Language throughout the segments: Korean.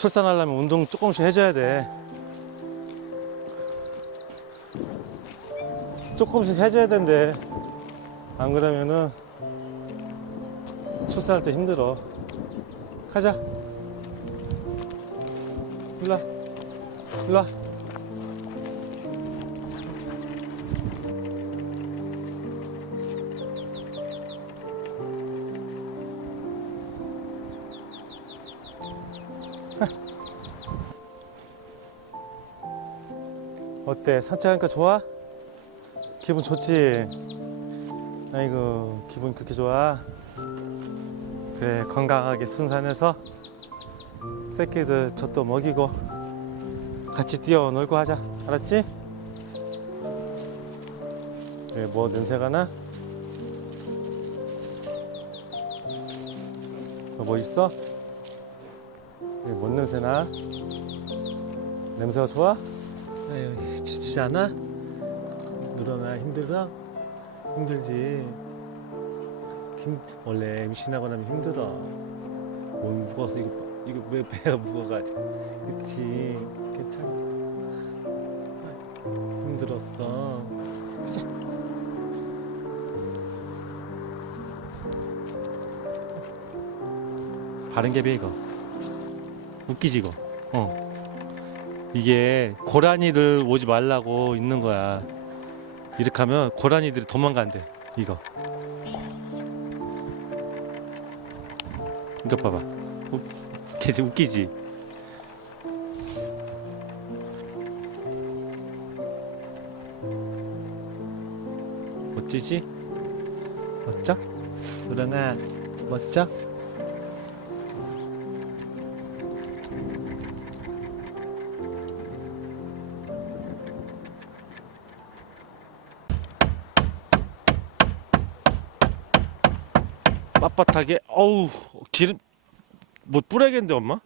너 출산하려면 운동 조금씩 해줘야 돼. 조금씩 해줘야 된대. 안 그러면은 출산할 때 힘들어. 가자. 일로 와. 일로 와. 어때? 산책하니까 좋아? 기분 좋지? 아이고, 기분 그렇게 좋아? 그래, 건강하게 순산해서 새끼들 젖도 먹이고 같이 뛰어 놀고 하자. 알았지? 왜, 뭐 냄새가 나? 어, 뭐 있어? 왜, 뭔 냄새 나? 냄새가 좋아? 아유, 지치지 않아? 늘어나 힘들어? 힘들지. 힘, 원래 임신하고 나면 힘들어. 몸 무거워서 이거 이거 왜 배가 무거워가지고. 그렇지. 괜찮아. 힘들었어. 가자. 바른 개비 이거. 웃기지 이거. 어. 이게 고라니들 오지 말라고 있는 거야. 이렇게 하면 고라니들이 도망간대. 이거. 이거 봐봐. 웃, 걔 웃기지? 멋지지? 멋져? 그러나 멋져? 빳빳하게 어우 기름 뭐 뿌려야겠는데 엄마?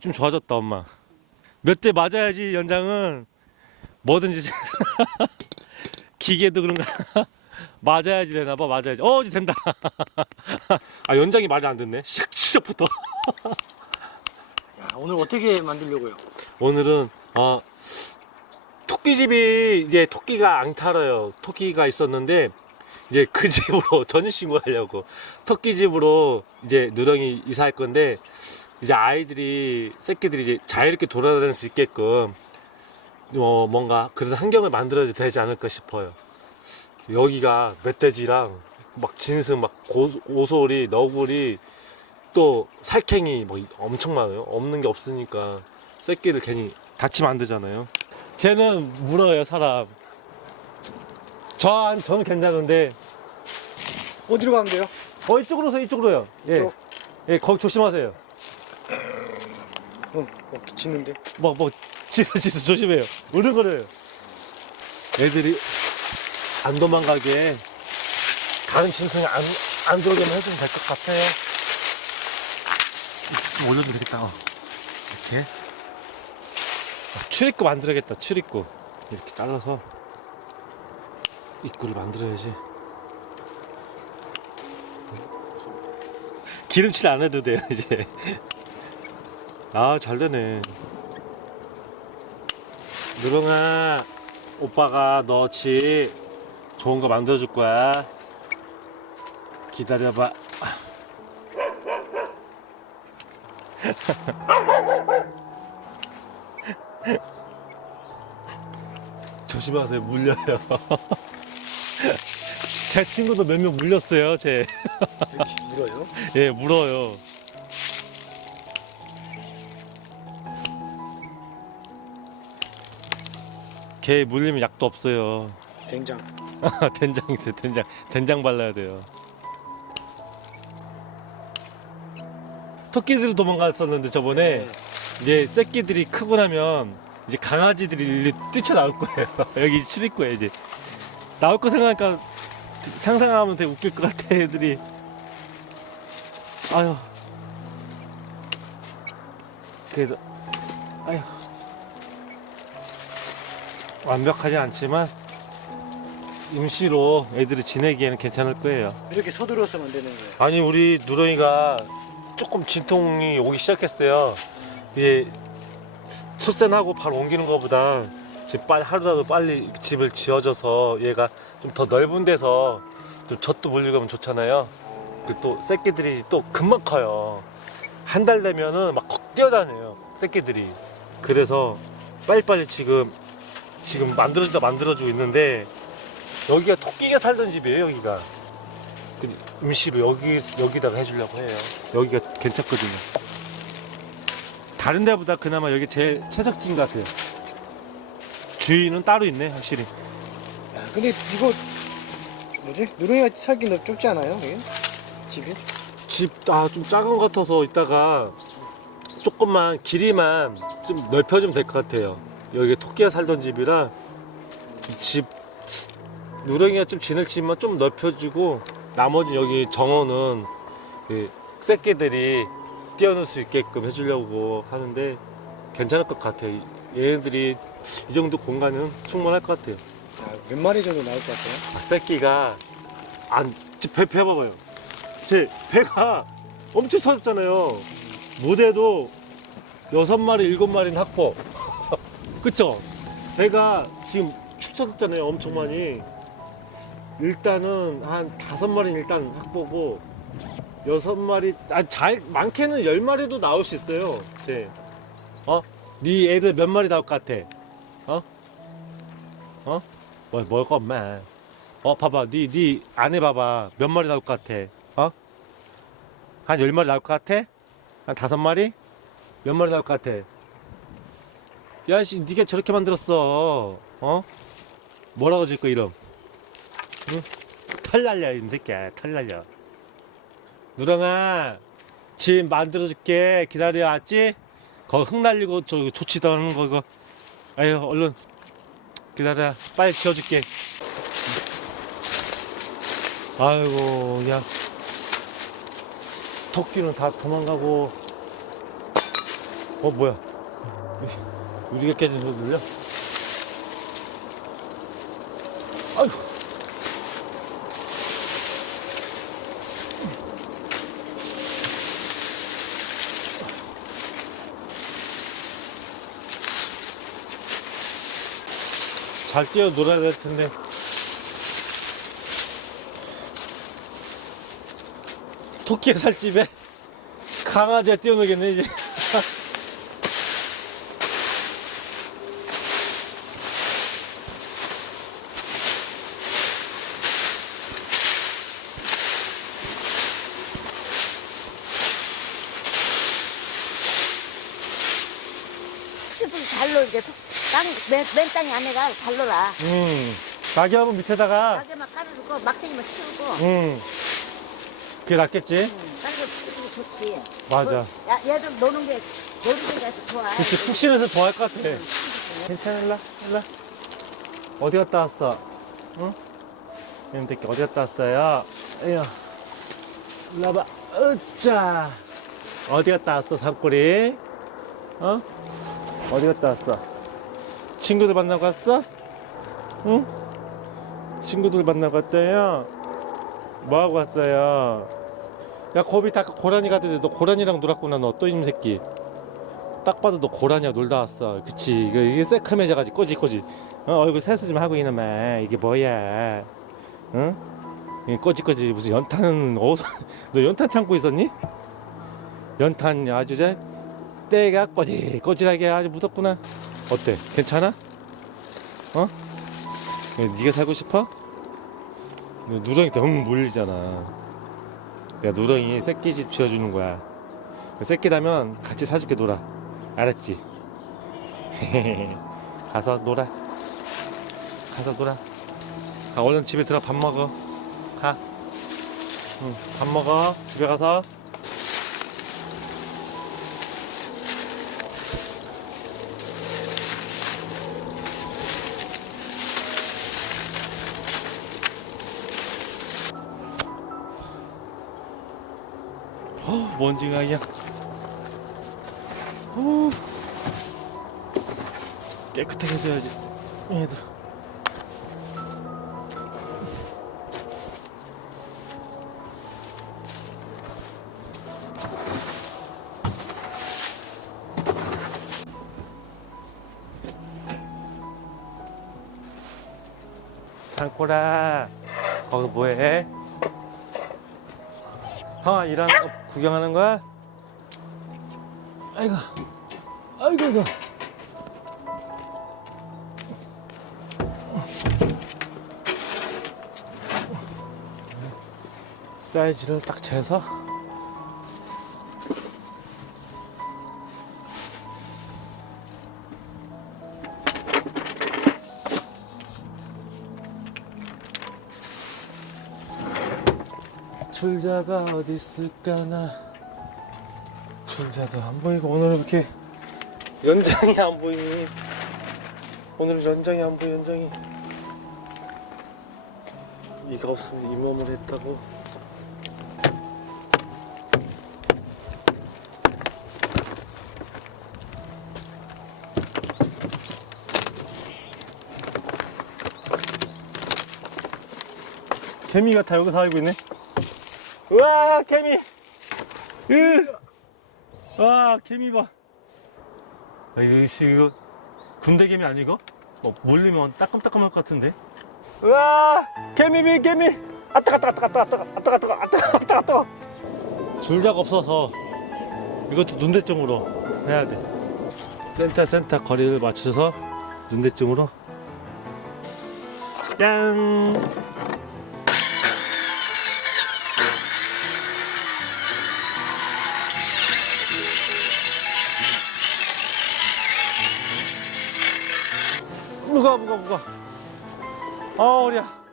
좀 좋아졌다 엄마. 몇 대 맞아야지 연장은. 뭐든지. 기계도 그런가. 맞아야지 되나봐 맞아야지. 어 이제 된다. 아 연장이 말이 안 듣네. 시작, 시작부터 야, 오늘 어떻게 만들려고요? 오늘은 어 토끼집이 이제 토끼가 앙탈어요. 토끼가 있었는데 이제 그 집으로 전입 신고하려고 토끼집으로 이제 누렁이 이사할 건데 이제 아이들이 새끼들이 이제 자유롭게 돌아다닐 수 있게끔 어 뭔가 그런 환경을 만들어야 되지 않을까 싶어요. 여기가 멧돼지랑 막 진승 막 고, 오소리 너구리 또 살쾡이 뭐 엄청 많아요. 없는 게 없으니까 새끼를 괜히 다치면 안 되잖아요. 쟤는 물어요 사람. 저 저는 괜찮은데 어디로 가면 돼요? 어 이쪽으로서 이쪽으로요. 예, 저- 예 거기 조심하세요. 어, 어 기치는데. 뭐뭐 지수 지수 조심해요. 으르거려요. 애들이 안 도망가게 다른 짐승이 안, 안 들어오게만 해주면 될 것 같아요. 좀 올려도 되겠다. 어. 이렇게. 어, 출입구 만들어야겠다. 출입구. 이렇게 잘라서 입구를 만들어야지. 기름칠 안 해도 돼요, 이제. 아, 잘 되네. 누렁아, 오빠가 너치 좋은 거 만들어줄 거야. 기다려봐. 조심하세요, 물려요. 제 친구도 몇 명 물렸어요, 제. 물어요? 예, 물어요. 개 물리면 약도 없어요. 된장. 된장 있어요, 된장. 된장 발라야 돼요. 토끼들이 도망갔었는데 저번에 네. 이제 새끼들이 크고 나면 이제 강아지들이 뛰쳐나올 거예요. 여기 출입구에 이제 나올 거 생각하니까 상상하면 되게 웃길 것 같아 애들이. 아유. 그래서 아유. 완벽하지 않지만 임시로 애들이 지내기에는 괜찮을 거예요. 이렇게 서둘러서만 되는 거예요. 아니 우리 누렁이가 조금 진통이 오기 시작했어요. 이게 출산하고 바로 옮기는 것보다 지금 빨리 하루라도 빨리 집을 지어줘서 얘가 좀 더 넓은 데서 좀 젖도 물리고 하면 좋잖아요. 그리고 또 새끼들이 또 금방 커요. 한 달 되면은 막 걷 뛰어다녀요. 새끼들이. 그래서 빨리빨리 지금 지금 만들어주다 만들어주고 있는데 여기가 토끼가 살던 집이에요. 여기가. 그 임시로 여기 여기다가 해주려고 해요. 여기가 괜찮거든요. 다른 데보다 그나마 여기 제일 최적진 것 같아요. 주인은 따로 있네, 확실히. 야, 근데 이거 뭐지? 누렁이가 살기 너무 좁지 않아요? 이게? 집이? 집, 아, 좀 작은 것 같아서 이따가 조금만, 길이만 좀 넓혀주면 될 것 같아요. 여기 토끼가 살던 집이라 이 집, 누렁이가 좀 지낼 집만 좀 넓혀주고 나머지 여기 정원은 그 새끼들이 뛰어놀 수 있게끔 해주려고 하는데 괜찮을 것 같아요. 얘네들이 이 정도 공간은 충분할 것 같아요. 아, 몇 마리 정도 나올 것 같아요? 아, 새끼가 안, 제 배, 배 봐봐요. 제 배가 엄청 터졌잖아요. 무대도 여섯 마리, 일곱 마리는 확보. 그쵸? 배가 지금 축 처졌잖아요. 엄청 많이. 일단은 한 다섯 마리는 일단 확보고 여섯 마리, 아, 잘, 많게는 열 마리도 나올 수 있어요. 제. 어? 네 애들 몇 마리 나올 것 같아? 어? 어? 뭐, 뭘까, 엄마. 어, 봐봐. 니, 니 안에 봐봐. 몇 마리 나올 것 같아? 어? 한 열 마리 나올 것 같아? 한 다섯 마리? 몇 마리 나올 것 같아? 야, 씨, 니가 저렇게 만들었어. 어? 뭐라고 질 거, 이름? 응? 털 날려, 이 새끼야. 털 날려. 누렁아, 집 만들어줄게. 기다려, 왔지? 거흙 날리고, 저, 토치도 하는 거, 이거. 아유, 얼른. 기다려. 빨리 지어줄게. 아이고, 야. 토끼는 다 도망가고. 어, 뭐야. 우리가 깨진 소리 들려? 잘 뛰어 놀아야 될 텐데. 토끼 살집에 강아지가 뛰어놀겠네 이제 숲을 잘 놀게 땅, 맨, 맨 땅에 안에가 잘 놀아. 음 낙엽은 밑에다가. 가게만 깔아주고 막대기만 치우고. 음 그게 낫겠지? 땅에 치우고 좋지. 맞아. 뭐, 야, 얘들 노는 게 놀이기가 좋아. 그치 푹신해서 좋아할 것 같아. 괜찮아 일라 일라 어디 갔다 왔어? 응? 이놈 새끼 어디 갔다 왔어요? 에휴 일로 와봐. 으짜. 어디 갔다 왔어 산골이? 어? 어디 갔다 왔어 친구들 만나고 갔어? 응? 친구들 만나고 갔대요 뭐 하고 왔어요 야 거기 다 고라니 같은데 너 고라니랑 놀았구나 너또 이놈 새끼 딱 봐도 너 고라니와 놀다 왔어. 그치. 이거, 이게 새카매져가지고 꼬지꼬지. 어, 얼굴 세수 좀 하고 이놈아. 이게 뭐야. 응? 꼬지꼬지 무슨 연탄, 어디서, 너 연탄 참고 있었니? 연탄 아주 잘, 때가 꼬질꼬질하게 아주 묻었구나. 어때? 괜찮아? 어? 네가 살고 싶어? 너 누렁이 너무 물리잖아. 야, 누렁이 새끼 집 지어주는 거야. 새끼라면 같이 사줄게 놀아. 알았지? 가서 놀아. 가서 놀아. 가, 얼른 집에 들어 밥 먹어. 가. 응, 밥 먹어. 집에 가서. 먼지가 그냥. 어. 깨끗하게 해줘야지. 얘도. 산꼬라 거기 뭐해? 형아 일하는 거 구경하는 거야? 아이고. 아이고 이거 사이즈를 딱 재서 줄자가 어디 있을까나. 줄자도 안 보이고 오늘은 이렇게 연장이 안 보이니? 오늘 연장이 안 보여 연장이. 이가 없으면 이 몸을 했다고? 개미가 다 여기 살고 있네 우와 개미. 으와 개미 봐. 아, 이거, 이거 군대 개미 아니고? 어, 몰리면 따끔따끔할 것 같은데? 우와 개미미 개미. 아따 갔다 갔다 갔다 갔다 갔다 갔다 갔다 갔다 갔다 갔다 줄자가 없어서 이것도 눈대증으로 해야 돼. 센터 센터 거리를 맞춰서 눈대증으로. 짠. 무거워 무거워 무거워. 아 허리야